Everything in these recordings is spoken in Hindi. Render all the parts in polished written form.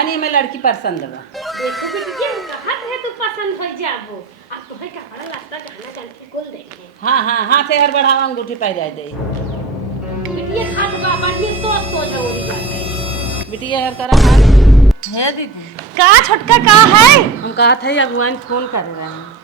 बानी में लड़की पसंद बा। देखो बिटिया कहत है तू पसंद हो जाबो। अब तोहे कपड़ा लगता गहना गंठी कुल देखे। हाँ हाथ से हर बढ़ावा अंगूठी पहराई दे। बिटिया खात बा बढ़िया सोच जरूरी बात। बिटिया हर करा हाथ है दीदी। का छोटका का है? हम कहत है अगुवान फोन कर रहे हैं।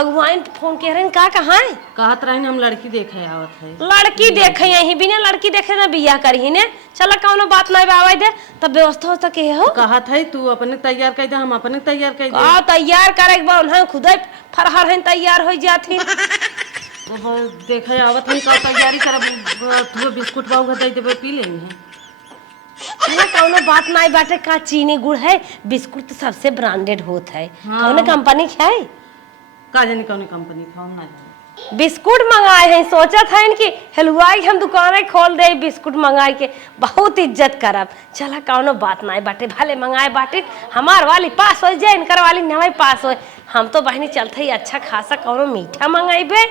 अगुवाइन फोन कह रहे हैं का कहाँ है? कहत रहे हम लड़की देखे आवत है। लड़की देखे यहीं बिना लड़की देखे ना बियाह करही ने। चला कौनो बात नहीं बावे दे तब व्यवस्था हो सके हो। कहत है तू अपने तैयार कर दे हम अपने तैयार कर दे। का तैयार करे के बा उन्हें खुदे फरहर हैं तैयार हो जाती। वो देखे आवत है का तैयारी करब तू बिस्कुट बाऊ दे देबे पी लेंगे। चला कौनो बात नहीं बाटे का चीनी गुड़ है बिस्कुट तो सबसे ब्रांडेड होत है। कौन कंपनी के है? का जाने कौन कंपनी का हम ना जाने। बिस्कुट मंगाए हैं सोचा था इनकी हलवाई हम दुकान खोल दे बिस्कुट मंगाए के बहुत इज्जत करब। चला कौनो बात नहीं बाटे भले मंगाए बाटे हमार वाली पास हो जाए इनकर वाली नवाई पास हो। हम तो बहनी चलते ही अच्छा खासा कौनो मीठा मंगाइबे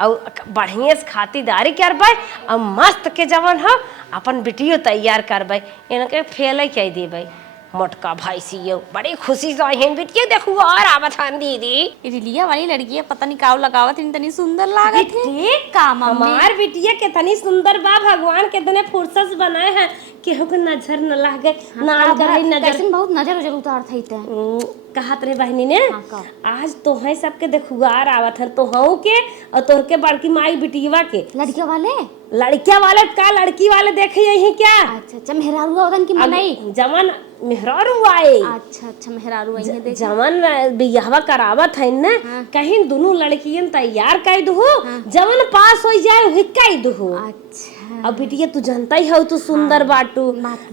और बढ़िया से खातिरदारी करबे और मस्त के जवन हो अपन बिटियो तैयार करबे इनके फेल कह देबे। मोटका भाई सीयो बड़ी खुशी से आई हैं बिटिया देखो और आवत हन दीदी। रिलिया वाली लड़की है पता नहीं काव लगावत इतनी सुंदर लागत है का मम्मी। हमार बिटिया कितनी सुंदर बा भगवान कितने फुर्सत से बनाए हैं केहू के नजर न लागे ना गई नजर कैसे बहुत नजर उतार थई ते कहत रे बहनी ने आज तो है सबके देखुआर आवत है तो हूं के और तोर के बड़की माई बिटिया के लड़कियों वाले लड़किया वाले का लड़की वाले देखे यही क्या। अच्छा मेहरारू वदन की मनई जमन मेहरारू आए। अच्छा मेहरारू आई है देख जमन बियाहवा करावत है ना कहीं दोनों लड़कियन तैयार कर दो जमन पास हो जाए हिक्का दो। अच्छा अब बिटिया तू जानता ही हो तू सुंदर बाटू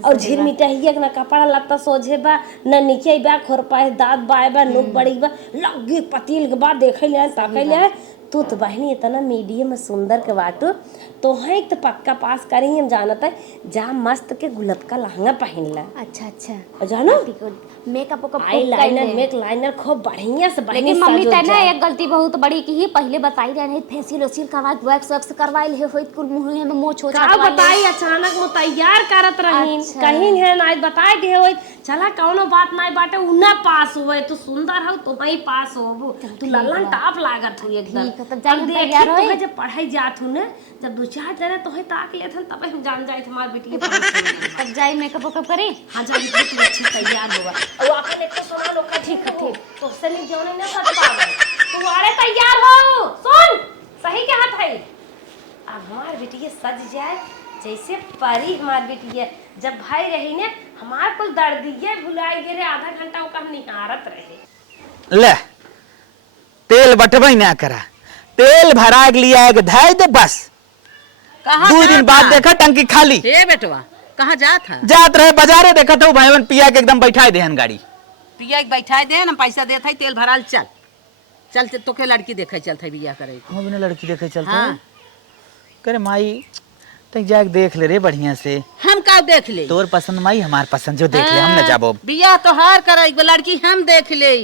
और झिरमिटहिया ना कपड़ा लत्ता सोझे बा न नीचे बा खोरपा दांत बाए बा नुक बड़ी बा लगे पतील के बाद देखे ले ताके ले तू तो बहनी इतना मीडियम सुंदर के बाटू तो है तो पक्का पास करी हम जानत है जा मस्त के गुलत का लहंगा पहन ला। अच्छा जानो makeup eye liner make liner खूब बढ़िया से बढ़िया। लेकिन मम्मी तेने एक गलती बहुत बड़ी की ही पहले बताई रहे फेशियल ओशियल करवा वैक्स करवाइल है होइत कुल मुंह में मोछ होछ का बताई अचानक वो तैयार करत रहीन कहीं है ना बताई दे होइत चला कौनो बात नहीं बाटे उन्ना पास हुए तू सुंदर हो तो वही पास होबू तू लल्लन टाप लागत हुई एकदम। तब जाई तैयार होई तो जब पढ़ाई जात हूं ना जब दो चार जने तो है ताक लेत हन तब हम जान जाए हमार बेटी तब जाई मेकअप करे। हां जाई तू अच्छी तैयार होगा और अपन एक तो सोना लोग का ठीक है तो से नहीं जोने ना सच पावे तू आरे तैयार हो सुन सही कहत है। अब हमार बेटी सज जाए जैसे परी हमार बेटी जब भाई रही ने हमार कुल दर्दिये भुलाई गे रे आधा घंटा ओका हम निहारत रहे। ले तेल बटबई ना करा तेल भरा के लिया एक धाय दे बस 2 दिन बाद देखा टंकी खाली। ए बेटवा कहाँ जात है? जात रहे बाजारे देखा तो भाईवन पिया के एकदम बैठाए देहन गाड़ी पिया के बैठाए दे हम पैसा देत है तेल भराल चल चल तो के लड़की देखे चलते बियाह करे। हम बिना लड़की देखे चलते हाँ। करे माई तक जाके देख ले रे बढ़िया से। हम का देख ले तोर पसंद माई हमार पसंद जो देख ले हम न जाबो बियाह तो हार करे लड़की हम देख ले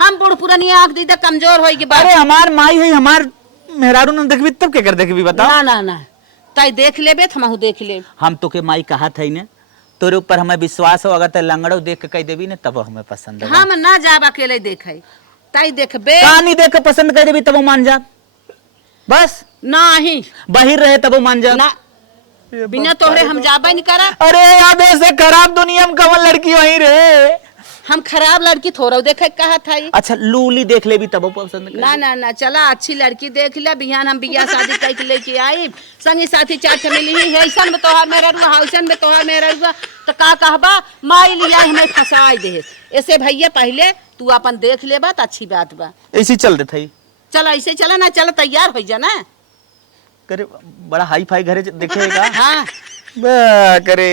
हम बूढ़ पुरानी आंख दी कमजोर होई के बाद। अरे हमार माई है हमार मेहरारू न देखबी तब के कर देखबी बता ना तई देख लेबे हमहु देख ले। हम तो के माई कहा था ने तोरे ऊपर हमें विश्वास हो अगर ते लंगड़ो देख के कह देबी ने तब हमें पसंद है। हम ना जाब अकेले देखे तई देखबे कहानी देख के पसंद कर देबी तब मान जा बस नहीं बाहर रहे तब मान जा ना बिना तोहरे हम जाबे नहीं करा। अरे याद से खराब दुनिया में कवन लड़की वही रे हम खराब लड़की थोड़ा देखे कहा था। अच्छा लूली देख ले भी तब पसंद कर ना चला अच्छी लड़की देख ले बिहान हम बियाह शादी करके लेके आई संगी साथी चार मिली ही ऐसन में तोहार मेरा रुआ ऐसन में तोहार मेरा रुआ तो का कहबा माई लिया हमें फंसा दे ऐसे भैया पहले तू अपन देख ले बात अच्छी बात बा ऐसी चल देते चला ऐसे चला ना चला तैयार हो जा ना करे बड़ा हाई फाई घरे देखेगा हाँ करे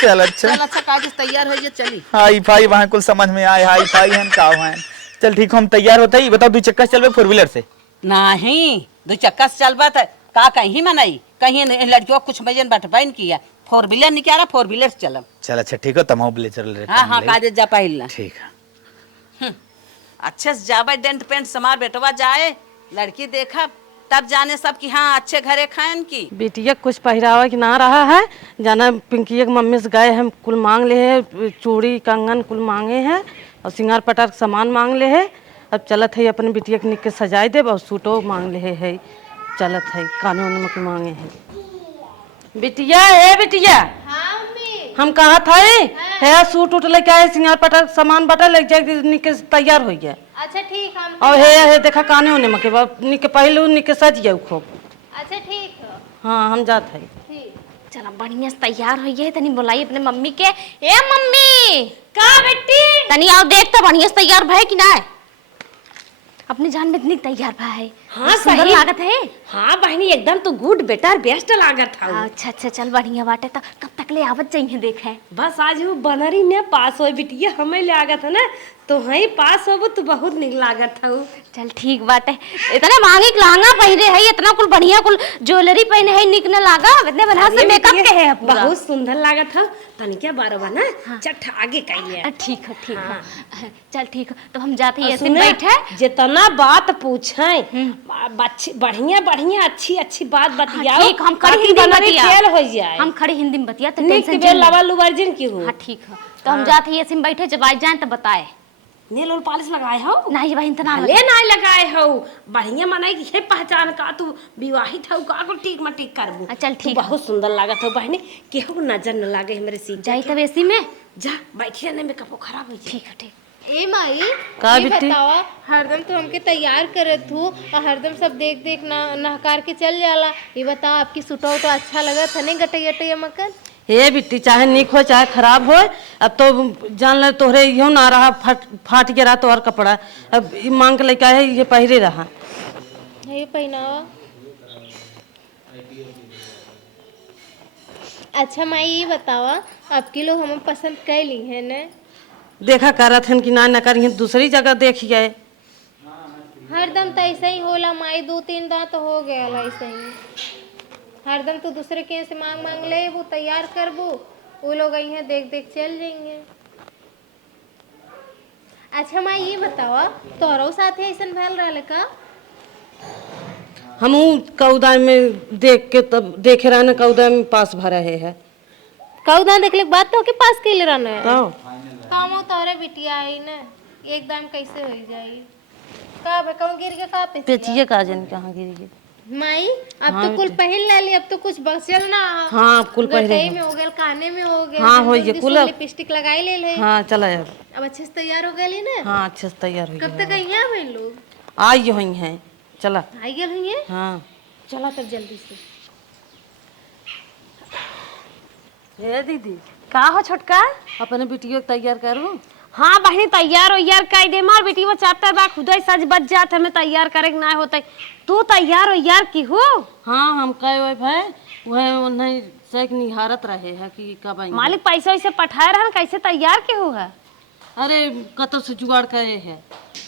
चल अच्छा काज तैयार हो जा चली हाई फाई वहाँ कुल समझ में आए हाई फाई है का है। चल ठीक हम तैयार होते ही बताओ 2 चक्का चलबे 4 व्हीलर से नहीं 2 चक्का से चलबा त का कहीं मनाई कहीं लड़कियों कुछ मजन बटबाइन किया 4 व्हीलर निकाला 4 व्हीलर से चलब। चल अच्छा ठीक है तम ले चल रे हां काज जा पहिलना ठीक है अच्छे से जाबे डेंट पेंट समार बेटवा जाए लड़की देखा तब जाने सब कि हाँ अच्छे घरे खाएन की। बिटिया कुछ पहरावा की ना रहा है, जाना पिंकी के मम्मी से गए हम कुल मांग ले है, चूड़ी कंगन कुल मांगे हैं और सिंगार पटार के सामान मांग ले है। अब चलत है अपने बिटिया के निक के सजाई देब और सूटो मांग ले है, चलत है कानून में के मांगे हैं। बिटिया है बिटिया, हम कहा था है सूट उठ लेके आए, सिंगार पटार सामान बटा ले जाए निके तैयार हो गया। अच्छा ठीक हम और है देखा काने होने में के निके पहलू निके सज गया खूब। अच्छा ठीक है हाँ हम जात है। चला बढ़िया से तैयार हो गए, तनी बुलाई अपने मम्मी के, ए मम्मी का बेटी तनी आओ देख तो बढ़िया से तैयार भय कि ना। अपनी जान में इतनी तैयार भा है। हाँ सुंदर सही लागत है। हाँ बहनी एकदम तो गुड बेटर बेस्ट लागत था। अच्छा अच्छा चल बढ़िया बाटे, तो कब तक ले आवत चाहिए देखे। बस आज वो बनरी ने पास हो बिटिया, हमें ले आगत है ना तो वही पास हो तो बहुत निक लागत था। चल ठीक बाटे, इतने महंगे लहंगा पहने है, इतना कुल बढ़िया कुल ज्वेलरी पहने है, निक न लागा, इतने बढ़िया से मेकअप के है पूरा। बहुत सुंदर लागत था। तनी क्या बारवा ना चट आगे कहिए। ठीक है ठीक है, चल ठीक है तो हम जाते हैं ऐसे बैठे। जितना बात पूछे बढ़िया बढ़िया अच्छी अच्छी बात बतियाओ। ठीक, हम खड़ी हिंदी में बतिया, खेल हो जाए। हम खड़ी हिंदी में बतिया तो निक टेंशन लवल वर्जिन की हो। हाँ ठीक है तो हम जाते हैं ऐसे बैठे, जब आ जाए तो बताए। नेल और पॉलिश लगाए हो? नहीं बहन तना ले नहीं लगाए हो, बढ़िया मनाई कि हे पहचान का तू विवाहित हो का को टीक में टीक करबू। चल ठीक, बहुत सुंदर लागत हो बहनी, केहू नजर न लागे हमरे सीट जाई तब ऐसी में जा बैठी रहने में कपो खराब हो। ठीक है ठीक। ए माई का ये बिट्टी? बतावा, हरदम तो हमके तैयार करत हूँ और हरदम सब देख देख नहकार के चल जाला। ये बताओ आपकी सूटो तो अच्छा लगा था नहीं गटई गटई मकन। हे बिट्टी चाहे निक हो चाहे खराब हो, अब तो जान ले तोहरे यूं ना रहा फाट के रहा तोहर कपड़ा, अब ई मांग के लेके आए ये पहरे रहा। ये पहनावा अच्छा माई ये बतावा, आपकी लोग हमें पसंद कर ली है ना? देखा करत हन कि ना करिए दूसरी जगह देख गए। हरदम तो ऐसा ही होला माई, 2-3 दांत तो हो गया ऐसा ही। हरदम तो दूसरे के से मांग मांग ले वो तैयार करबो, वो लोग आई हैं देख देख चल जाएंगे। अच्छा माँ ये बतावा, तोहरो साथे ऐसा भैल रहा का? हम कौदा में देख के तब देखे रहने कौदा में पास भरा है कौदा देखले के बाद तो के पास कैले रहना है तो काम तोहरे बिटिया आई ना, एकदम कैसे हो जाई का कौन गिर के का पे पेचिए का जन कहाँ गिर गई माई। अब तो कुल पहन लाली, अब तो कुछ बचल ना। हाँ कुल पहले गटई में हो गया, काने में हो गया, हाँ, हो ये कुल लिपस्टिक लगाई ले ले। हाँ चला यार। अब अच्छे से तैयार हो गई ना? हाँ अच्छे से तैयार हो कब तक आई हैं लोग? आई हुई हैं चला। आई गए हुई हैं? हाँ चला तब जल्दी से। हे दीदी का हो छोटका? अपने बिटियो के तैयार करूँ। हाँ बहनी तैयार हो यार कह दे, मार बेटी वो चैप्टर बा खुदा सज बच जात, हमें तैयार करे के ना होता। तू तैयार हो यार की हो? हाँ हम कहे हुए भाई वह उन्हें से निहारत रहे है कि कब आई। मालिक पैसा वैसे पठाए रहन, कैसे तैयार के हो है? अरे कतो से जुगाड़ करे है,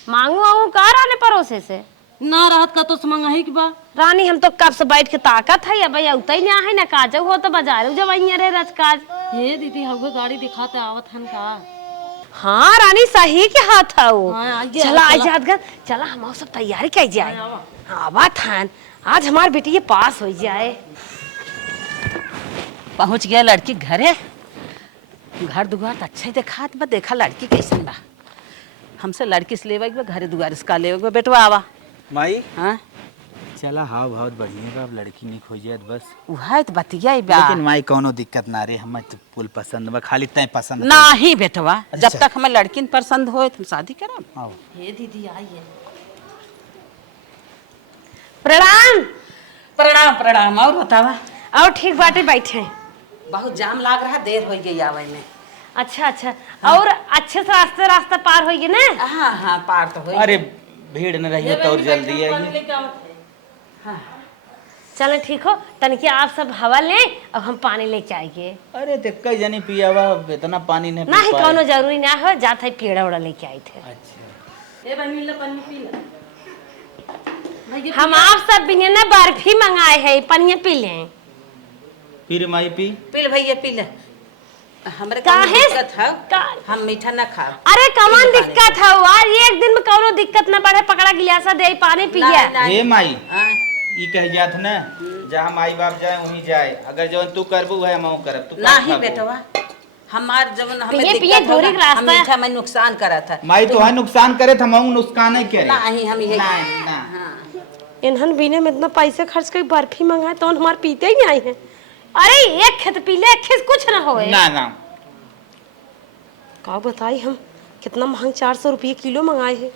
मांगू आऊँ का रानी परोसे से ना रहत कतो से मंगाही के बा। रानी हम तो कब से बैठ के ताकत है, अब उतई ना है ना काज हो तो बाजार जब आई रे रजकाज। हे दीदी हवे गाड़ी दिखाते आवत हन का। हाँ रानी सही के हाथ है वो। हाँ, आइए, चला आ चला। जात चला हम सब तैयारी कर जाए। हाँ बात है आज हमार बेटी ये पास हो जाए। पहुंच गया लड़की घरे, घर दुआर तो अच्छा ही देखा बा, देखा लड़की कैसन बा। हमसे लड़की से लेवा घरे दुआर इसका लेवा बेटवा आवा माई। हाँ चला हाँ बहुत बढ़िया बा, अब लड़की निक हो जाए बस। वह तो बतिया बा, लेकिन माई कोनो दिक्कत ना रे, हमें तो फुल पसंद बा, खाली तय पसंद नहीं बेटवा जब अच्छा। तक हमें लड़की पसंद हो तुम शादी करब। आओ। हे दीदी आइए। प्रणाम। प्रणाम प्रणाम। और बतावा? और ठीक बाटे बैठे। बहुत जाम लाग रहा, देर हो गई आवे में। अच्छा अच्छा और अच्छे से रास्ते रास्ता पार होइए ना? हाँ हाँ पार तो हो। अरे भीड़ न रही तो और जल्दी आइए। चलो ठीक हो, तनिके आप सब हवा लें अब हम पानी लेके आएंगे। अरे तो कई जनी पियावा, इतना पानी नहीं नहीं कोनो जरूरी ना हो, जात है पेड़ा उड़ा लेके आए थे। अच्छा ए बनी ले पानी पी ले। हम आप सब बिना ना बर्फी मंगाए है, पनिया पी लें। फिर माई पी। पी भैया पी ले। हमरे काहे? दिक्कत है, हम मीठा ना खा। अरे कमान दिक्कत है आज एक दिन में कोनो दिक्कत ना पड़े, पकड़ा गिलासा दे पानी पिया। ए माई ई कह जात ना जहाँ माई बाप जाए वहीं जाए, अगर जवन तू करबू है हम करब। तू नहीं बेटवा, हमार जवन हमें पिए दिक्कत दूरी होला, का रास्ता हम है। मीठा में नुकसान करा था। माई तो है नुकसान करे हम नुकसान नहीं करे। नहीं हम ये ना इन्हन बिने में इतना पैसे खर्च कर बर्फी मंगाए तो हमारे पीते ही नहीं आए हैं। अरे एक खेत पी ले, एक खेत कुछ ना होए। ना ना का बताई हम कितना महंग 400 रुपये किलो मंगाए हैं।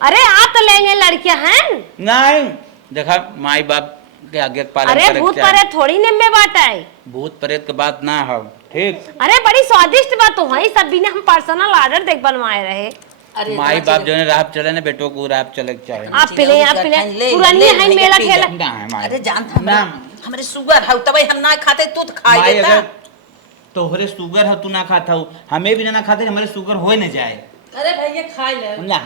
अरे आप तो लेंगे लड़कियां हैं। नहीं देखा माई बाप के आगे पालन अरे करे भूत के चाही। प्रेत थोड़ी ने में बाटा है। भूत प्रेत के बात ना हो, ठीक। अरे बड़ी स्वादिष्ट बात तो वही सब भी ने हम पर्सनल ऑर्डर देख बनवाए रहे। अरे माई बाप जो है राह चले ना, बेटो को राह चले के चाहे। आप पिले पुरानी है मेला खेला। ना माई अरे जानता ना हमारे शुगर है तब हम ना खाते, तू तो खा माई लेता। अगर तोहरे शुगर है तू ना खाता हो, हमें भी ना खाते, हमारे शुगर हो न जाए। अरे भैया खा ले ना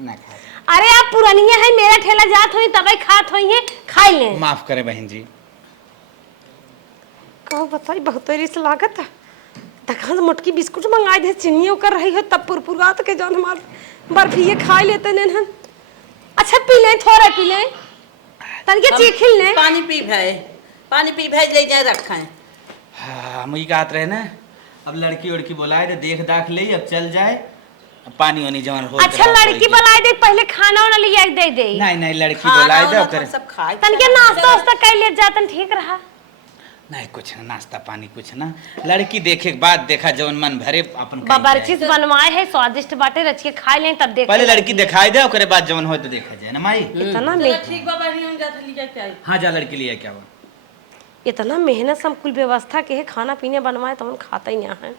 ना खा। अरे आप पुरानिया है मेरा ठेला जात हुई तब खात हुई है, खाई ले। माफ करे बहन जी। का बताई बहुत रिस लागत है। तखन से मोटकी बिस्कुट मंगाए दे, चीनियों कर रही हो तब पुरपुरात के जान हमार बर्फी ये खा लेते ने हन। अच्छा पी ले, थोड़ा पी ले, तनके चीखिल ले। पानी पी भाई, पानी पी भाई ले जाए रखा है। हाँ हम ये कहते रहे ना, अब लड़की उड़की बुलाए दे, देख दाख ले, अब चल जाए, अब पानी वानी जवन हो। अच्छा लड़की बुलाए दे, पहले खाना वाना लिया के दे दे। नहीं नहीं लड़की बुलाए दे करे। सब खाए तनके नाश्ता वास्ता कर ले जातन, ठीक रहा। नहीं कुछ ना, नाश्ता पानी कुछ ना, लड़की देखे के बाद देखा जवन मन भरे अपन बबरचीज बनवाए है, स्वादिष्ट बाटे, रच के खा ले तब देख। पहले लड़की दिखाई दे, ओकरे बाद जवन हो तो देखा जाए ना माई। इतना में ठीक बाबा हम जाते लिया क्या है। हाँ जा लड़की लिया क्या हुआ। इतना मेहनत से हम कुल व्यवस्था के है, खाना पीने बनवाए तो हम खाता ही नहीं है।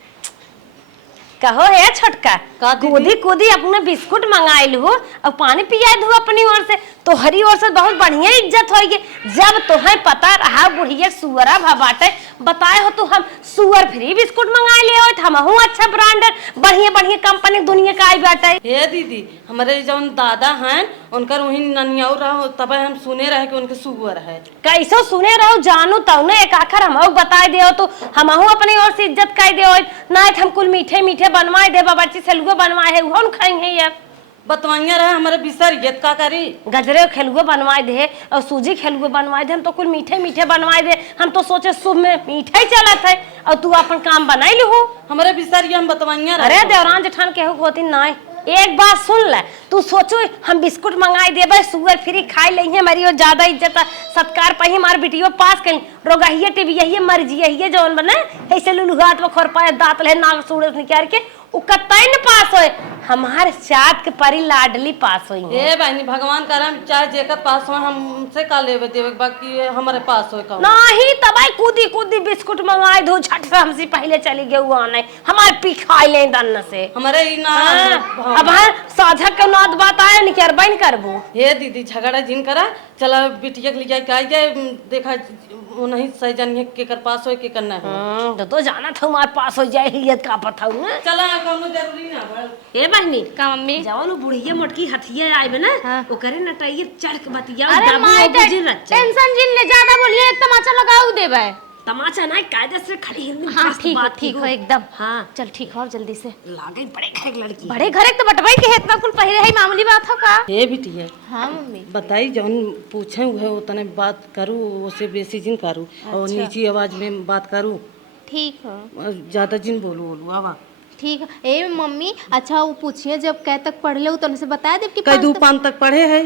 कहो है छोटका, कूदी कूदी अपने बिस्कुट मंगाए लू और पानी पिया दू अपनी ओर से, तो हरी ओर से बहुत बढ़िया इज्जत होगी। जब तुम्हें पता रहा बुढ़िया सुअरा भबाटे, बताए हो तो हम सुअर फ्री बिस्कुट मंगाए ले हो, हमहू अच्छा ब्रांडर बढ़िया बढ़िया कंपनी दुनिया का आई बाटे। हे दीदी हमारे जौन दादा हैं उनकर वही ननियाऊ रहो, तब हम सुने रहे कि उनके सुअर है। कैसो सुने रहो जानू तब ने एक आखर हमहू बताए दे तो हमहू अपनी ओर से इज्जत कर दे। ना हम कुल मीठे मीठे बनवाए दे, बबरची से लुगो बनवाए है वो खाएंगे यार। बतवाइया रहे हमारे बिसर ये का करी। गजरे खेलुए बनवाए दे और सूजी खेलुए बनवाए दे, हम तो कुल मीठे मीठे बनवाए दे। हम तो सोचे सुबह में मीठा ही चलत है और तू अपन काम बनाई लू। हमारे बिसर ये हम बतवाइया रहे। अरे देवरान जेठान केहू होती ना, एक बात सुन ले, तू सोचो हम बिस्कुट मंगाए देबे, सुगर फ्री खाई लही हमारी और ज्यादा इज्जत सत्कार पही हमार बिटियो पास कहीं रोगहिए टीवी यही मर्जी यही जौन बने ऐसे लुलुहात में खोर पाए दांत ले नाक सूरत निकाल के उकतई न पास होए, हमारे चाट के परी लाडली पास होई है। ए बहनी भगवान करम चाहे जेकर पास हो हमसे का लेवे देवे, बाकी हमारे पास हो का नहीं तबाई कूदी कूदी बिस्कुट मंगाए दो, झट से हमसे पहले चली गई हुआ नहीं हमारे पी खाई ले दन्न से। हमारे ई ना अब हाँ साझा के नाद बात आया नहीं कर बन करबो। हे दीदी झगड़ा जिन करा, चला बिटिया के लिए जाए जाए देखा वो नहीं सही जानिए के कर पास हो के करना है। तो जाना था हमारे पास हो जाए ही का पता हूँ ना। चला कोनो जरूरी ना ए बहनी का मम्मी जवान बुढ़िया मोटकी हथिया आए बे ना, वो करे नटाइए चढ़ के बतिया अरे माय टेंशन जिन ले ज्यादा बोलिए, एक तमाचा लगाऊ देबे। तमाचा ना कायदे से खड़ी हिंदी हाँ ठीक हो एकदम। हाँ चल ठीक हो जल्दी से। लागे बड़े घर की लड़की बड़े घर तो बटवाई के इतना कुल पहले है मामूली बात हो का। हे बिटिया हाँ मम्मी बताई जौन पूछे हुए उतने बात करूँ, उससे बेसी जिन करूँ और नीची आवाज में बात करूँ, ठीक है ज्यादा जिन बोलू आवा ठीक है। ए मम्मी अच्छा वो पूछिए जब कै तक पढ़ ले तो उनसे बता दे कि कई दू पान तक पढ़े है।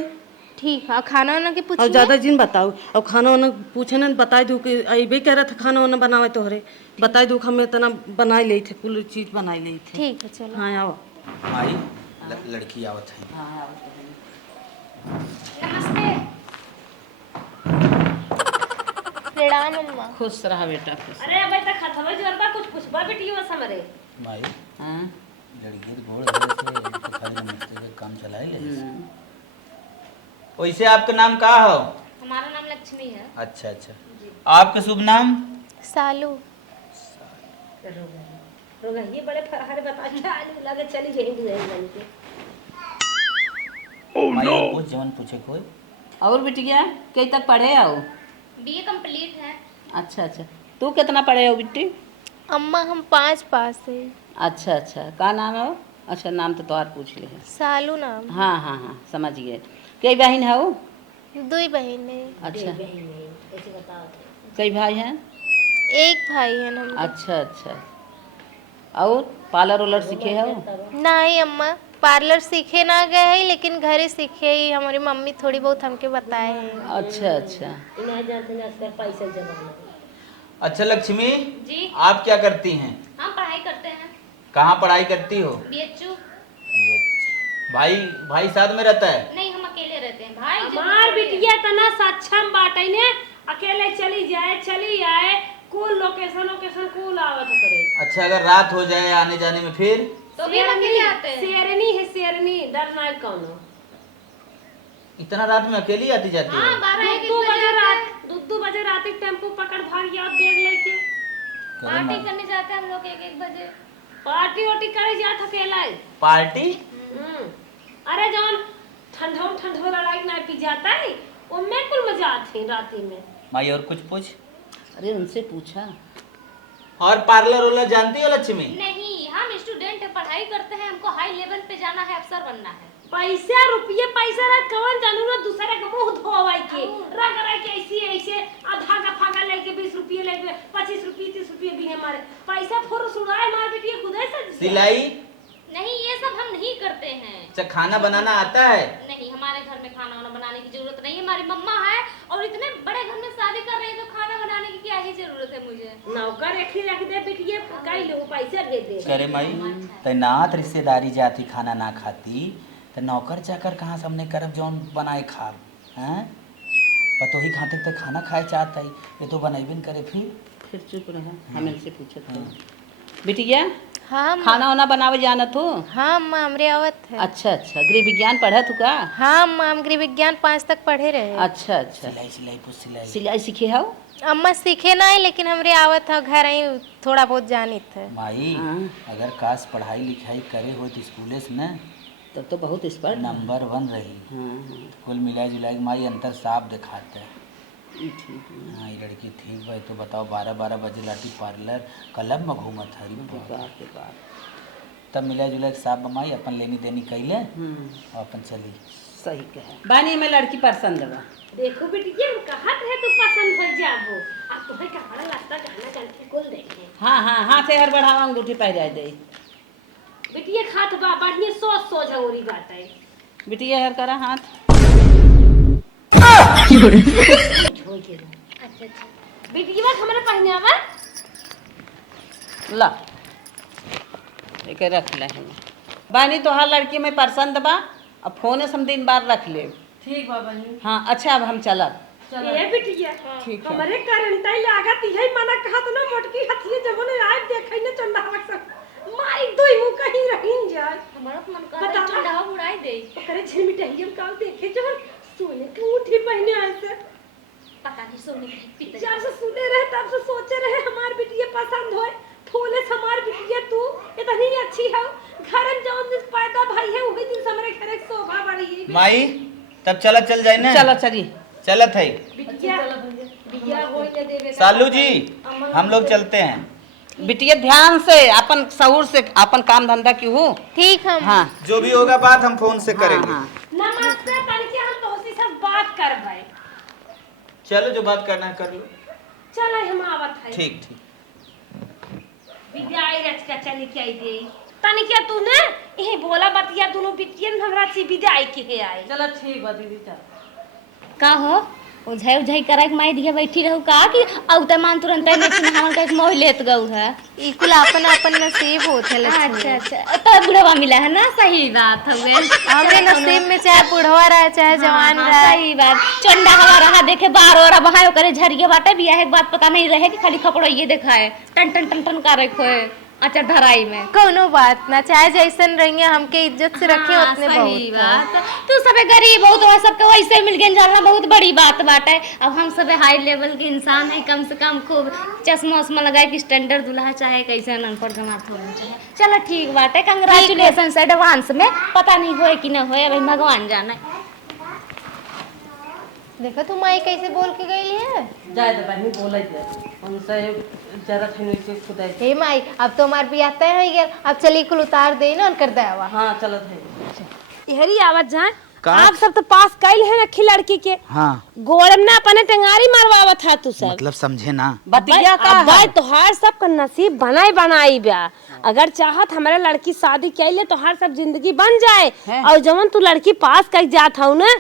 ठीक है। खाना वाना के और पूछिए। ज्यादा जिन बताओ और खाना वाना पूछे ना बता दू कि अबे कह रहा था खाना वाना बनावे तोहरे, बता दू हम इतना बनाई ले थे, कुल चीज बनाई ले थे। ठीक है चलो। हाँ आओ माई लड़की आवत है। प्रणाम अम्मा। खुश रहा बेटा खुश। अरे अब तक खतवा जोरबा कुछ पूछबा बेटियो समरे। माई हाँ लड़की तो गोड़ है से खाली मस्ती के काम चलाई ले। वैसे आपका नाम का हो? हमारा नाम लक्ष्मी है। अच्छा अच्छा, आपका शुभ नाम? सालू। रोगहिए बड़े फरहारे बता के आलू लगे चली गई दुआई बन के। माई कुछ जवन पूछे कोई। और बिटिया कई तक पढ़े आओ? बीए कंप्लीट है। अच्छा अच्छा, तू कितना पढ़े हो बिट्टी? अम्मा हम 5 पास है। अच्छा अच्छा, का नाम है? अच्छा नाम तो तोहार पूछ ले। सालू नाम। हाँ हाँ हाँ समझ गए। कई बहन है वो? दो ही बहन है। अच्छा, कई भाई हैं? एक भाई है हम। अच्छा अच्छा। और पार्लर उलर सीखे हो? नहीं अम्मा, पार्लर सीखे ना गए है, लेकिन घरे सीखे ही हमारी मम्मी थोड़ी बहुत हमके बताए हैं। अच्छा अच्छा। अच्छा लक्ष्मी जी आप क्या करती हैं? हम पढ़ाई करते हैं। कहाँ पढ़ाई करती हो? बीएचयू। भाई भाई साथ में रहता है? नहीं, हम अकेले रहते हैं भाई। हमार बिटिया तना सक्षम बाटे ने, अकेले चली जाए चली आए, कुल लोकेशन कुल आवत करे। अच्छा अगर रात हो जाए आने जाने में फिर? तो भी हम अकेले आते हैं। शेरनी है शेरनी, डर ना कौनो। इतना रात में अकेली आती जाती हाँ, है? 12-1 बजे रात 2 बजे रात टेम्पू पकड़ भाग या बैग लेके पार्टी करने जाते हैं हम लोग 1-1 बजे। पार्टी वार्टी करे जात अकेला है। पार्टी? अरे जौन ठंडो लड़ाई ना पी जाता है, उनमें कुल मजा आती है राती में। माई और कुछ पूछ। अरे उनसे पूछा। और पार्लर वाला जानती हो लक्ष्मी? नहीं, हम स्टूडेंट है, पढ़ाई करते हैं, हमको हाई लेवल पे जाना है, अफसर बनना है। पैसा रुपये पैसा ना कौन जानू ना, दूसरे के मुंह धोवाई के रग रग के ऐसे आधा का फागा लेके 20 रुपये लेके 25 रुपये 30 रुपये भी हमारे पैसा फोर सुड़ाए मार बेटी खुद से। सिलाई? नहीं, ये सब हम नहीं करते हैं। अच्छा खाना बनाना आता है? नहीं, हमारे घर में खाना वाना बनाने की जरूरत नहीं है, हमारी मम्मा है और इतने बड़े घर में शादी कर रही है तो खाना बनाने की क्या ही जरूरत है मुझे। नौकर रख दे बेटिए, कई लोग पैसा दे दे। अरे माई तैनात रिश्तेदारी जाती खाना ना खाती तो नौकर चाकर कहाँ से हमने करब जौन बनाए खा हैं? पतो ही खाते तक खाना खाए चाहता है, ये तो बनाइबे न करे फिर चुप रहा, हम इनसे पूछत थे। बिटिया हाँ खाना वाना बनावे जानत हो? हाँ अम्मा, हमरे आवत है। अच्छा अच्छा। गृह विज्ञान पढ़त हो का? हाँ अम्मा, हम गृह विज्ञान 5 तक पढ़े रहे। अच्छा अच्छा। सिलाई सिलाई पूछ सिलाई। सिलाई सीखे हो? अम्मा सीखे ना है, लेकिन हमरे आवत है, घर आई थोड़ा बहुत जानित है। माई अगर काश पढ़ाई लिखाई करे हो तो स्कूले से न तब तो बहुत स्पर्ट नंबर 1 रही। हाँ कुल मिला जुला के माई अंतर साफ दिखाता है। ठीक है। हाँ ये लड़की ठीक भाई, तो बताओ 12-12 बजे लाठी पार्लर क्लब में घूमत हरी बाप रे बाप। तब मिला जुला के साफ बमाई अपन लेनी देनी कैले और अपन चली। सही कहे बानी में लड़की पसंद बा। देखो बेटिए, हम कहत है तू पसंद हो जाबो, अब तोहे कपड़ा लगता गाना गलती कुल देखे। हाँ हाँ, हाथ हर बढ़ावा अंगूठी पहरा दे। बेटिए खात बा बढ़िया सोच औरी बात है। बिटिया हर करा हाथ। अच्छा बेटिए बात हमारे पहनावा ला एक रख ले हम बानी तो हर लड़की में पसंद बा। अब फोन से हम दिन बार रख ले। ठीक बाबा जी। हाँ अच्छा, अब हम चलब। ये बिटिया ठीक है। हमारे करंटाई लागत है, मना कहत ना मोटकी हथिये जब ने आए देखे ने चंदावा सब माई दोई मु कहीं रहिन जाए। हमारा तो मन कर रहा है चंडावा उड़ाई दे। करे झिलमिटाइयम काम देखे जब सोने की उठी पहने ऐसे पता नहीं सोने की पीते। जब से सुने रहे तब से सोचे रहे हमार बिटिया पसंद होए, फूले हमार बिटिया तू इतनी अच्छी है, घर में जौन दिन पैदा भाई है वही दिन हमरे घरे शोभा बढ़ी है। माई तब चल जाए ना। चलो चली। चलत है बिटिया बिटिया होई न देवे। सालू जी हम लोग चलते हैं। बिटिया ध्यान से अपन सहूर से अपन काम धंधा की हूँ। ठीक है। हाँ जो भी होगा बात हम फोन से करेंगे। हाँ, नमस्ते तनिके हम तोसी से बात करबै। चलो जो बात करना है कर लो। चल हम आवत है। ठीक ठीक। विदाई रच का चली के आई दे तनिके तू ने यही बोला बतिया दोनों बिटियन हमरा से विदाई के आए। चलो ठीक बा दीदी चल। का हो उझाई कराई के माई दिया बैठी रहू का कि औते मान तुरंत नहीं कि हमन का एक मोह लेत गऊ है। ई कुल अपन नसीब होत है लक्ष्मी। अच्छा तो बुढ़वा मिला है ना, सही बात हुए। हमरे नसीब में चाहे बुढ़वा रहे चाहे जवान रहे। सही बात। चंडा हवा रहा देखे बार और बहायो करे झरिए बाटे बिया है, बात पता नहीं रहे कि खाली कपड़ा ये देखा है टन टन टन टन का रखो है। अच्छा धराई में कोनो बात ना, चाहे जैसन रहिए हमके इज्जत से रखे उतने सही बहुत बात। तू सबे गरीब हो तो सबके वैसे मिल गए जानना बहुत बड़ी बात बाटे। अब हम सबे हाई लेवल के इंसान है, कम से कम खूब चश्मा उस्मा लगाए कि स्टैंडर्ड दूल्हा चाहे कैसे अनपढ़ जमात होना चाहिए। चलो ठीक बात है, कंग्रेचुलेशन एडवांस में। पता नहीं होए कि न होए, अभी भगवान जाने। देखो तुम माई कैसे बोल के गई है। जाए दे बहनी बोले दे उनसे जरा थे नीचे खुदाई। हे माई अब तो हमार बियाह तय हो गया, अब चली कुल उतार दे ना कर देवा। हाँ चलो थे। यहरी आवत जाए का? आप सब तो पास कैल है रखी लड़की के हाँ गोड़ में अपने टेंगारी मारवावत था तू सब मतलब समझे ना। बतिया का भाई तोहार सब का नसीब बनाई ब्या। अगर चाहत हमारे लड़की शादी कैले तोहार सब जिंदगी बन जाए। और जवन तू लड़की पास कर जात हूँ ना,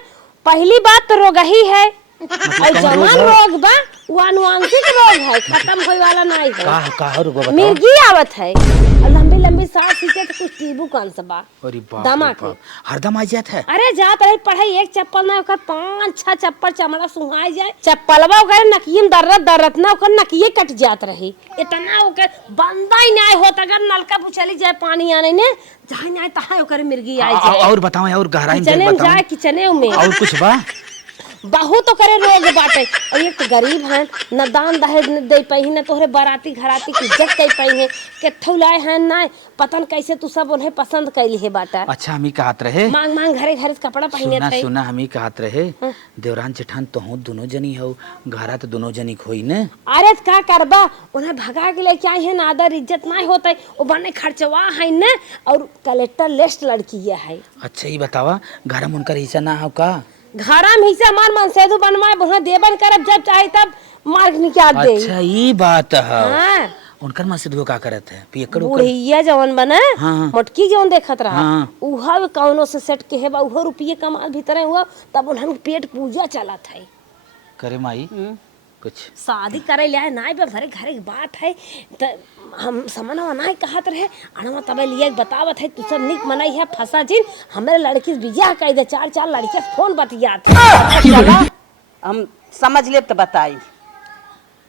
पहली बात तो रोग ही है और जवन रोग बा वो अनुवांशिक रोग है, खत्म होए वाला नहीं है। का रुको बताओ। मिर्गी आवत है और लंबी लंबी सांस खींचे तो कुछ टीबू कौन सा बा अरे बाप दमा रे के। बाप, हरदम आ जात है। अरे जात रही पढ़ाई एक चप्पल ना ओकर 5-6 चप्पल चमड़ा सुहाई जाए, चप्पलवा ओकर नकियन दर्रत ना ओकर नकिये कट जात रही। इतना ओकर बंदा ही नहीं होता, अगर नलका पुछली जाए पानी आने ने जहां नहीं तहां ओकर मिर्गी आई जाए। और बताओ और गहराई में किचने में बताओ जाए, किचने में और कुछ बा? बहुत करे रोग बाटे। और एक तो गरीब हैं, न दान दहेज न दे पाई, न तोहरे बाराती घराती की इज्जत कर पाई है। केथौ लाए हैं ना पतन कैसे तू सब उन्हें पसंद कैली है बाटा। अच्छा हम ही कहत रहे, मांग मांग घरे घरे कपड़ा पहने थे। सुना हम ही कहत रहे देवरान जेठान तो हूँ दोनों जनी हो, घरा तो दोनों जनी खोई न। अरे का करबा, उन्हें भगा के लेके आए हैं ना, आदर इज्जत नहीं होता है। वो बने खर्चवा है न, और कलेक्टर लिस्ट लड़की ये है। अच्छा ये बतावा घर में उनका हिस्सा ना हो का? घरा में हिस्सा मार मन सेधु बनवाए बुहा देबन करब, जब चाहे तब मार निकाल दे। अच्छा ये बात है। हाँ उनकर मस्जिद का करत है पियकर बुढ़िया जवन बने हाँ। मोटकी जवन देखत रहा हाँ। उहा कौनो से सेट के है बा, उहो रुपये कमाल भीतर हुआ, तब उन्हन पेट पूजा चलत है। करे माई कुछ शादी करे ले ना घरे घरे की बात है। त हम समनवा नहीं कहत रहे अनवा तबे लिए बतावत है, तू सब निक मनई है फंसा जिन हमरे लड़की से बियाह कर दे। 4 लड़के फोन बतियात। चला हम समझ ले तो बताई।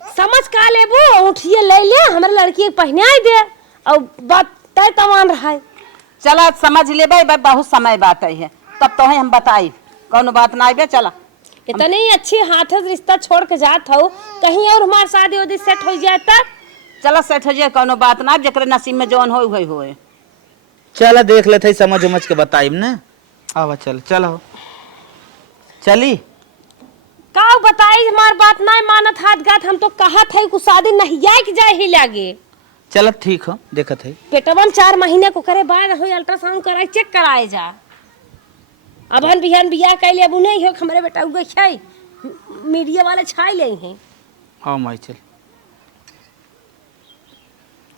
समझ का लेबू, उठिए ले ले हमरे लड़की के पहनाई दे और बात तय तमान रहा है। चला समझ ले भाई, बहुत समय बात है तब तो हम बताई, कौन बात ना आइबे। चला इतनी अच्छी हाथ रिश्ता छोड़ के जात हो, कहीं और हमार शादी उदी सेट हो जाए तब। चला सेट हो जाए, कौनो बात ना, जकरे नसीब में जौन होए। चला देख लेते समझ उमझ के बताइब न। आवा चल चलो चली। का बताई हमार बात नहीं मानत हाथ गात, हम तो कहत है कि शादी नहीं जाए कि जाए ही लागे। चल ठीक हो देखत है। पेटवन 4 महीने को करे बाद हो अल्ट्रासाउंड कराए चेक कराए जा। अब हम बिहान बियाह कैले अब नहीं हो हमरे बेटा उगे छाई मीडिया वाले छाई ले हैं। हाँ माई चल।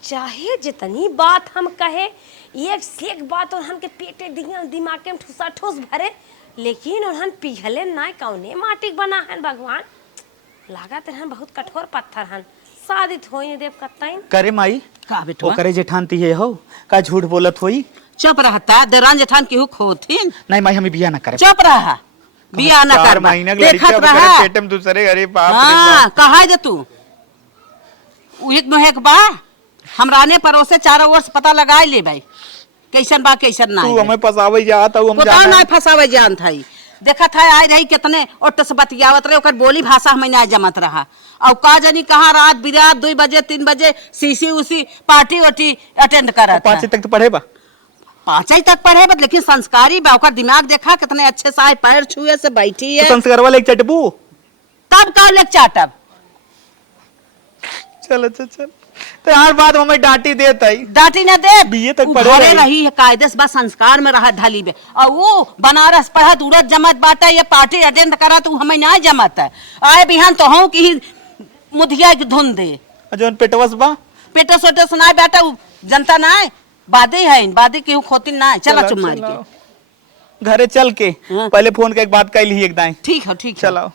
चाहे जितनी बात हम कहे, एक से एक बात उन्हन के पेटे दिमाग में ठुसा ठुस भरे, लेकिन उन्हन पिघले ना कौने माटी बना हन भगवान। लागत हन बहुत कठोर पत्थर हन। शादी होई देव कत्ताइन करे माई का बेटवा? वो करे जेठान ती हो का झूठ बोलत होई? चुप रहता, देवरान जेठान केहू खोथिन। नहीं माई हमें बियाह ना करे। चुप रहा, बियाह ना 4 कर, महीना के देखत लड़का रहा। करे पेट में दूसरे। अरे बाप रे हाँ कहा दे तू एक मोहक बा, हमरा ने परोसे 4 वर्ष पता लगाए ले भाई कैसन बा कैसन ना। तू हमें फसावे जात हूं, हम पता जाना ना फसावे जान थाई। देखा था आए रही कितने ओट से बतियावत रहे, ओकर बोली भाषा हमें ना जमत रहा। और का जानी कहाँ रात बिरात 2 बजे 3 बजे सीसी उसी पार्टी वार्टी अटेंड करत। 5 तक तो पढ़े बा, 5 तक पढ़े बा, लेकिन संस्कारी बा। ओकर दिमाग देखा कितने अच्छे से पैर छुए से बैठी है। तो संस्कार वाले एक चटबू। तब का लेक चाटब। चल चल तो यार बात हमें डांटी देत है। डांटी न दे, बीए तक उ पढ़े घरे रही। रही है कायदे से बा, संस्कार में रहा ढाली बे। और वो बनारस पढ़त उड़त जमत बाटा, ये पार्टी अटेंड करा तो हमें ना जमत है। आए बिहान तो हूँ कि मुधिया की धुन दे जोन पेटवस बा पेटो सोटे सुनाए बेटा, जनता ना बादे है बादे केहू खोती ना। चला चुप मार के घरे चल के हाँ। पहले फोन के एक बात कह ली एकदम। ठीक है ठीक है। चलाओ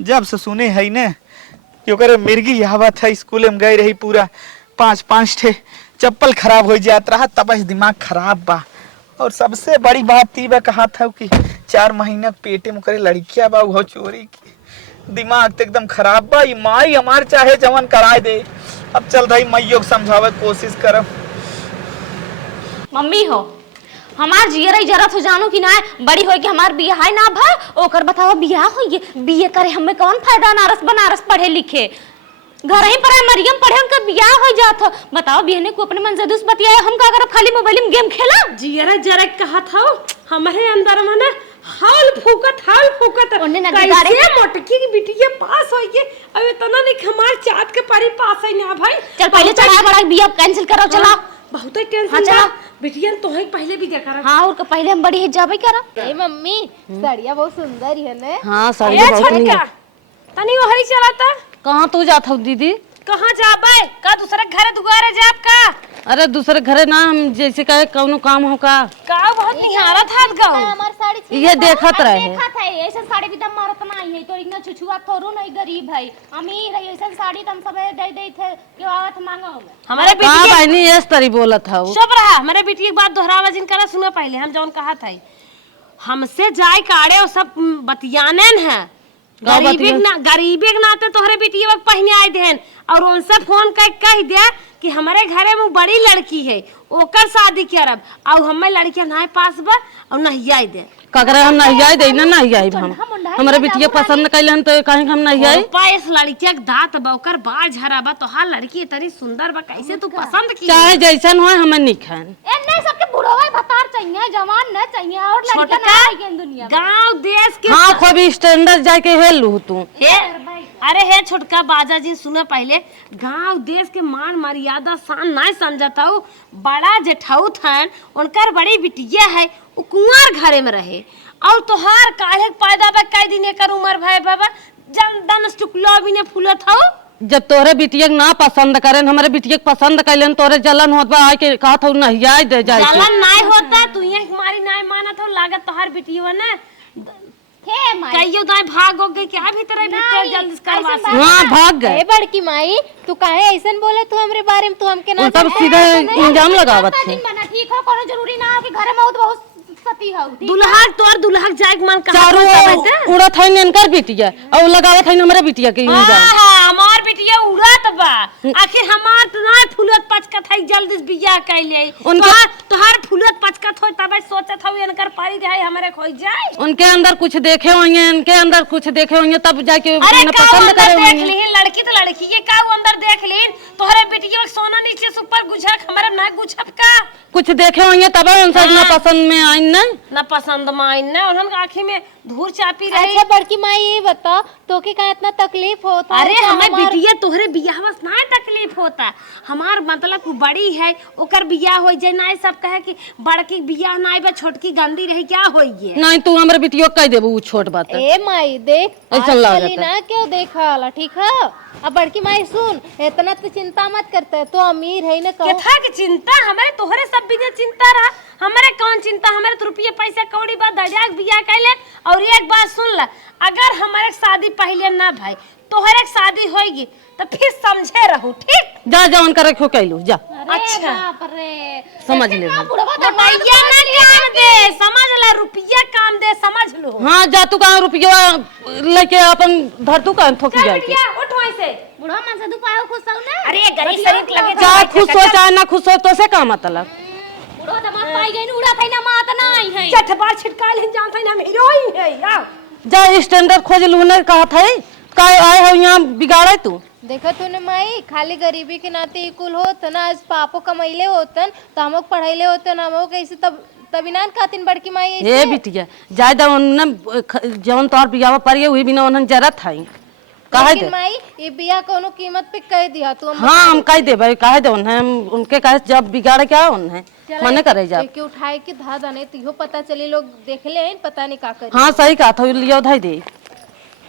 जब से सुने है न क्यों करे मिर्गी आवत है, स्कूल में गई रही पूरा 5 ठे चप्पल खराब हो जात रहा, तब दिमाग खराब बा। और सबसे बड़ी बात थी बा कहा था कि 4 महीना पेटे में करे लड़किया बा, वो चोरी की। दिमाग तो एकदम खराब बा। ई माई हमार चाहे जवन कराए दे। अब चल रही मैयो को समझावे कोशिश करब। मम्मी हो हमार जियरा जरूरत हो जानो कि ना बड़ी होई कि हमार बियाह है ना भा ओकर बताओ बियाह होई बीए करे हमें कौन फायदा बनारस पढ़े लिखे घर ही पर मरियम पढ़े उनका बियाह हो जात हो। बताओ बिहने को अपने मन से दुस बतिया हम का करब खाली मोबाइल में गेम खेला। जियरा जरा कहा था हमारे अंदर में ना हाल फूकत ओने ना कैसे मोटकी की बिटिया पास होई के अब इतना नहीं हमार चाट के परी पास है ना भाई। चल पहले चढ़ा बड़ा बियाह कैंसिल करो। चला बहुत कैंसिल हाँ, चला। बिटिया तो ही पहले भी देखा रहा। हाँ और का पहले हम बड़ी हिजाबी करा। ए मम्मी साड़िया बहुत सुंदर है ने। हाँ साड़ी ए बहुत नीक। छोटका तनी वो हरी चलाता कहाँ तू जात हो दीदी? कहाँ जाबे का दूसरे घरे दुआरे जाब का? अरे दूसरे घरे ना, हम जैसे कहे कौनो काम हो का बहुत निहारत हाथ गाँव। हमार साड़ी छीन ये देखत रहे। देखा था ऐसा साड़ी भी दम मारत नहीं है तो इतना छुछुआ थोरू नहीं गरीब है अमीर है ऐसा साड़ी तुम सब दे दे थे क्यों आवत मांगा होगा। हमारे कहाँ बेटी बहनी इस तरी बोलत हो? चुप रहा। हमारे बेटी एक बात दोहरावा जिनका सुनो पहले हम जौन कहा था हमसे जाय काड़े और सब बतियाने है गरीबी के नाते तोहरे बेटी वक्त पहने आए थे और उनसे फोन कर कह दे कि हमारे घरे में बड़ी लड़की है ओकर शादी करब और हमें लड़कियां ना पास बा और नहीं आई दे ककरे हम नहीं आई दे ना नहीं आई हम हमारे बिटिया पसंद कैलन तो कहीं हम नहीं आई। इस लड़किया के दांत बा ओकर बाल झरा बा तो हां लड़की इतनी सुंदर बा कैसे तू पसंद की? चाहे जैसन हो हमें निखन ए नहीं सबके बुढ़वा भतार चाहिए जवान न चाहिए और लड़का ना आएगी दुनिया में। गांव देश के हाँ खूब स्टैंडर्ड जाके हेलू तू। अरे हे छोटका बाजा जी सुना पहले गांव देश के मान मर्यादा शान नहीं समझता हूँ। बड़ा जेठाऊ थन उनकर बड़ी बिटिया है वो कुंवर घरे में रहे और तोहार काहे पैदा बा कई दिन कर उम्र भाई बाबा जन दन टुकलो भी ने फूलत हो। जब तोरे बिटिया ना पसंद करें हमारे बिटिया पसंद कैलन तोरे जलन होत बा आके कहा था नहीं आई दे जाए जलन नहीं होता तू ये हमारी नहीं मानत हो लागत तोहार बिटिया ना हे माई कहियो दाई भाग हो गई क्या भीतर भीतर जल्दी करवा से। हाँ भाग गए। ए बड़की माई तू काहे ऐसन बोले तू हमरे बारे में तू हमके ना सब सीधे इल्जाम लगावत थे। मना ठीक हो कोनो जरूरी ना हो कि घरे में बहुत सती हो दुल्हा तोर दुल्हा जाए मन चारों उड़त है इनकर बिटिया और लगावत है हमारे बिटिया के इल्जाम। हमार बिटिया उड़त बा आखिर हमार तो ना फुलत पचकत है जल्दी बियाह कैले तोहार फुलत पचकत हो तब सोचत हो इनकर पारी रहे हमरे खोई जाए। उनके अंदर कुछ देखे होंगे इनके अंदर कुछ देखे होंगे तब जाके पसंद करे देख ली लड़की तो लड़की ये का अंदर देख ली तोहरे बिटिया सोना नीचे से ऊपर गुझक हमारे ना गुझप का कुछ देखे होंगे तब उनसे ना पसंद में आई ना पसंद में आई ना और हम आँखी में धूर चापी रही। अच्छा बड़की माई ये बता तो के का इतना तकलीफ होता? अरे हमें बिटिया तोहरे बियाह बस ना तकलीफ होता हमार मतलब बड़ी है ओकर बियाह हो जाए ना सब कहे कि बड़की बियाह ना बा छोटकी गंदी रही क्या होइए नहीं तू हमरे बिटिया कह देबू छोट बात ए माई देख ऐसा लागत ना क्यों देखा वाला ठीक है। अब बड़की माई सुन इतना तो चिंता मत करते तो अमीर है ना कथा की चिंता हमारे तोहरे सब बिना चिंता रहा हमारे कौन चिंता हमारे तो रुपये पैसा कौड़ी बात दरिया बियाह कैले और एक बात सुन ला अगर हमारे शादी पहले ना भाई तोहरे शादी होगी तो फिर समझे रहू ठीक जा जवन करे खो कैलू जा। अच्छा बाप रे समझ ले रुपया ना काम दे समझ ला रुपया काम दे समझ लो। हाँ जा तू कहाँ रुपया लेके अपन धर तू कहाँ थोकी जाए उठ वहीं से बुढ़ा मन से दुपायो खुश हो ना। अरे गरीब शरीफ लगे चाहे खुश हो चाहे ना खुश हो तो से का मतलब बुढ़ा दमाद पाई गई उड़ा थे ना मात ना आई है चट बार छिटकाल ही जानते ना हम हीरोइन है यार जा स्टैंडर्ड खोज लू ने कहा था का आए हो यहाँ बिगाड़े तू देखा तूने माई खाली गरीबी के नाते इकुल होत ना आज पापो कमैले होतन तो हम लोग पढ़ाईले होतन हम लोग कैसे तब ना खातिन बड़की माई ए बिटिया ज्यादा उन्ने जवन तोर बियाह परिए हुई बिना उन्हन जरूरत है कहे दे माई ये बिया कोनो कीमत पे कह दिया तू हाँ हम कह दे भाई कहे दे उन्हें उनके कहे जब बिगाड़े क्या उन्हें मने करे जा के उठाए के धा दाने तो पता चली लोग देख ले पता नहीं का करे। हाँ सही कहा था लिया उधाई दे